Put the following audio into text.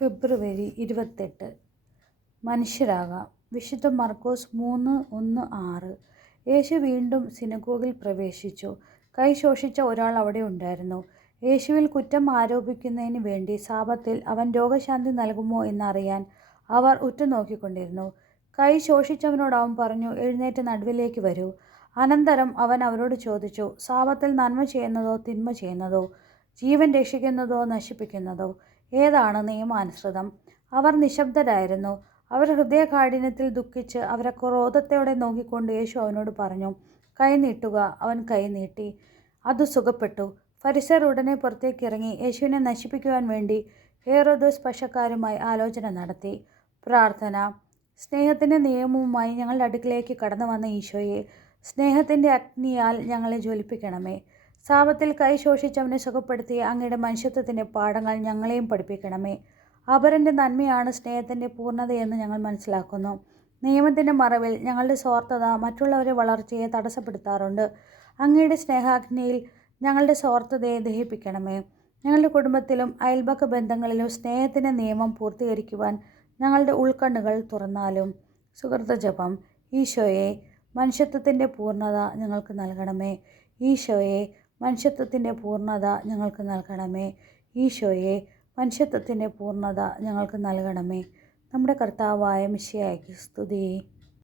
ഫെബ്രുവരി 28. മനുഷ്യരാകാം. വിശുദ്ധ മർക്കോസ് 3:1-6. യേശു വീണ്ടും സിനഗോഗിൽ പ്രവേശിച്ചു. കൈ ശോഷിച്ച ഒരാൾ അവിടെ ഉണ്ടായിരുന്നു. യേശുവിൽ കുറ്റം ആരോപിക്കുന്നതിന് വേണ്ടി സാബത്തിൽ അവൻ രോഗശാന്തി നൽകുമോ എന്നറിയാൻ അവർ ഉറ്റുനോക്കിക്കൊണ്ടിരുന്നു. കൈ ശോഷിച്ചവനോട് അവൻ പറഞ്ഞു, എഴുന്നേറ്റ് നടുവിലേക്ക് വരൂ. അനന്തരം അവൻ അവരോട് ചോദിച്ചു, സാബത്തിൽ നന്മ ചെയ്യുന്നതോ തിന്മ ചെയ്യുന്നതോ, ജീവൻ രക്ഷിക്കുന്നതോ നശിപ്പിക്കുന്നതോ, ഏതാണ് നിയമാനുസൃതം? അവർ നിശബ്ദരായിരുന്നു. അവർ ഹൃദയകാഠിന്യത്തിൽ ദുഃഖിച്ച് അവരെ ക്രോധത്തോടെ നോക്കിക്കൊണ്ട് യേശു അവനോട് പറഞ്ഞു, കൈ നീട്ടുക. അവൻ കൈ നീട്ടി. അത് സുഖപ്പെട്ടു. ഫരിസേയർ ഉടനെ പുറത്തേക്ക് ഇറങ്ങി യേശുവിനെ നശിപ്പിക്കുവാൻ വേണ്ടി ഹേറോദോസ് പക്ഷക്കാരുമായി ആലോചന നടത്തി. പ്രാർത്ഥന. സ്നേഹത്തിൻ്റെ നിയമവുമായി ഞങ്ങളുടെ അടുക്കിലേക്ക് കടന്നു വന്ന ഈശോയെ, സ്നേഹത്തിൻ്റെ അഗ്നിയാൽ ഞങ്ങളെ ജ്വലിപ്പിക്കണമേ. സാപത്തിൽ കൈ ശോഷിച്ചവനെ സുഖപ്പെടുത്തിയ അങ്ങയുടെ മനുഷ്യത്വത്തിൻ്റെ പാഠങ്ങൾ ഞങ്ങളെയും പഠിപ്പിക്കണമേ. അപരൻ്റെ നന്മയാണ് സ്നേഹത്തിൻ്റെ പൂർണ്ണതയെന്ന് ഞങ്ങൾ മനസ്സിലാക്കുന്നു. നിയമത്തിൻ്റെ മറവിൽ ഞങ്ങളുടെ സ്വാർത്ഥത മറ്റുള്ളവരെ വളർച്ചയെ തടസ്സപ്പെടുത്താറുണ്ട്. അങ്ങയുടെ സ്നേഹാഗ്നിയിൽ ഞങ്ങളുടെ സ്വാർത്ഥതയെ ദഹിപ്പിക്കണമേ. ഞങ്ങളുടെ കുടുംബത്തിലും അയൽപക്ക ബന്ധങ്ങളിലും സ്നേഹത്തിൻ്റെ നിയമം പൂർത്തീകരിക്കുവാൻ ഞങ്ങളുടെ ഉൾക്കണ്ണുകൾ തുറന്നാലും. സുഹൃത ജപം. ഈശോയെ, മനുഷ്യത്വത്തിൻ്റെ പൂർണ്ണത ഞങ്ങൾക്ക് നൽകണമേ. ഈശോയെ, മനുഷ്യത്വത്തിൻ്റെ പൂർണ്ണത ഞങ്ങൾക്ക് നൽകണമേ. ഈശോയെ, മനുഷ്യത്വത്തിൻ്റെ പൂർണ്ണത ഞങ്ങൾക്ക് നൽകണമേ. നമ്മുടെ കർത്താവായ മിശിഹായ്ക്ക് സ്തുതി.